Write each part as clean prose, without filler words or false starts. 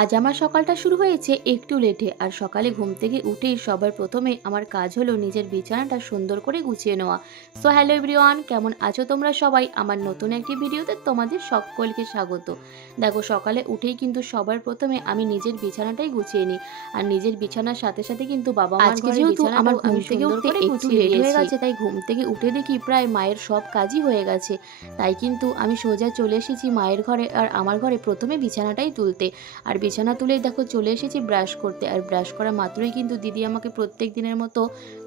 আজ আমার সকালটা শুরু হয়েছে একটু লেটে। আর সকালে ঘুম থেকে উঠেই সবার প্রথমে আমার কাজ হলো নিজের বিছানাটা সুন্দর করে গুছিয়ে নেওয়া। সো হ্যালো এভরিওয়ান, কেমন আছো তোমরা সবাই? আমার নতুন একটি ভিডিওতে তোমাদের সকলকে স্বাগত। দেখো, সকালে উঠেই কিন্তু সবার প্রথমে আমি নিজের বিছানাটাই গুছিয়ে নিই। আর নিজের বিছানার সাথে সাথে কিন্তু বাবা মার আজকে ঘরের যেহেতু আমার বিছানাটাও ঘুম আমি থেকে সুন্দর উঠতে করে একটু গুছিয়ে লেট হয়ে দিয়েছি। গেছে, তাই ঘুম থেকে উঠে দেখি প্রায় মায়ের সব কাজই হয়ে গেছে। তাই কিন্তু আমি সোজা চলে এসেছি মায়ের ঘরে, আর আমার ঘরে প্রথমে বিছানাটাই তুলতে। আর বিছানা তুলেই দেখো চলে এসেছি ব্রাশ করতে। আর ব্রাশ করা মাত্রই কিন্তু দিদি আমাকে প্রত্যেক দিনের মতো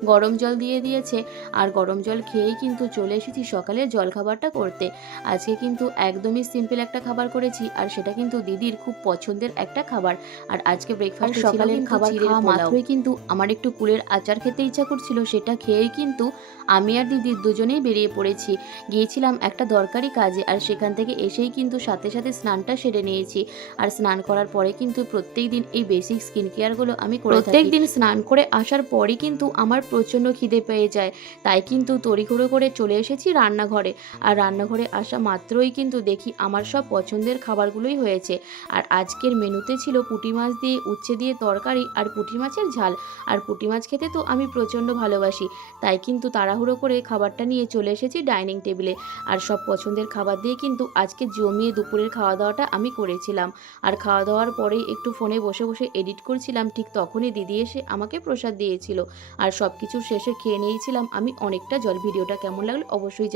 গরম জল দিয়ে দিয়েছে। আর গরম জল খেয়েই কিন্তু চলে এসেছি সকালের জলখাবারটা করতে। আজকে কিন্তু একদমই সিম্পল একটা খাবার করেছি, আর সেটা কিন্তু দিদির খুব পছন্দের একটা খাবার। আর আজকে আর ব্রেকফাস্টে ছিল সকালের কিন্তু খাবার চিড়ের খাওয়া পোলাও। মাত্রই কিন্তু আমার একটু কুলের আচার খেতে ইচ্ছা করছিল, সেটা খেয়েই কিন্তু আমি আর দিদি দুজনেই বেরিয়ে পড়েছি। গিয়েছিলাম একটা দরকারি কাজে, আর সেখান থেকে এসেই কিন্তু সাথে সাথে স্নানটা সেরে নিয়েছি। আর স্নান করার পরে কিন্তু প্রত্যেকদিন এই বেসিক স্কিন কেয়ারগুলো আমি করে থাকি। প্রত্যেকদিন স্নান করে আসার পরই কিন্তু আমার প্রচণ্ড খিদে পেয়ে যায়। তাই কিন্তু তড়িঘড়ো করে চলে এসেছি রান্নাঘরে। আর রান্নাঘরে আসা মাত্রই কিন্তু দেখি আমার সব পছন্দের খাবারগুলোই হয়েছে। আর আজকের মেনুতে ছিল পুঁটি মাছ দিয়ে উচ্ছে দিয়ে তরকারি আর পুঁটি মাছের ঝাল। আর পুঁটি মাছ খেতে তো আমি প্রচণ্ড ভালোবাসি। তাই কিন্তু তাড়াহুড়ো করে খাবারটা নিয়ে চলে এসেছি ডাইনিং টেবিলে। আর সব পছন্দের খাবার দিয়ে কিন্তু আজকে জমিয়ে দুপুরের খাওয়া দাওয়াটা আমি করেছিলাম। আর খাওয়া দাওয়ার পরেই একটু ফোনে বসে বসে এডিট করছিলাম, ঠিক তখনই দিদি এসে আমাকে প্রসাদ দিয়েছিল। আর সব কিছু শেষে খেয়ে নিয়েছিলাম আমি অনেকটা জল। ভিডিওটা কেমন লাগলো অবশ্যই